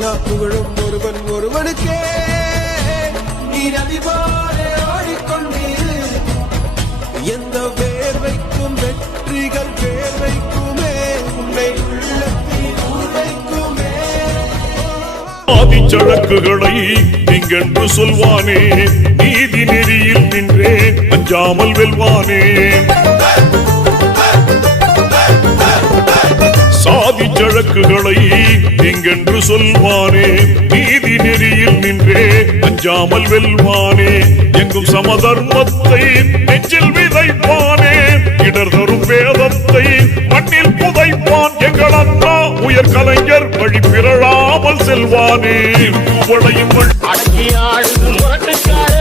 எல்லா புகழும் ஒருவன் ஒருவனுக்கே. நீ நதி போல ஓடிக்கொண்டீர், எந்த வேர்வைக்கும் வெற்றிகள் வேர்வைக்குமே, உன்னை உள்ளத்தில் உரைக்குமே. ஆதிச்சழக்குகளை திங்கென்று சொல்வானே, நீதி நெறியில் நின்றே அஞ்சாமல் வெல்வானே. சாதி சழக்குகளை திங்கென்று சொல்வானே, நீதி நெறியில் நின்றே அஞ்சாமல் வெல்வானே. எங்கும் சமதர்மத்தை நெஞ்சில் விதைப்பானே, இடர் தரும் வேதத்தை மண்ணில் புதைப்பான். எங்கள் அண்ணா உயர் கலைஞர் வழி பிறழாமல் செல்வானே. உடையும் அடக்கியாள் முரட்டுக்கார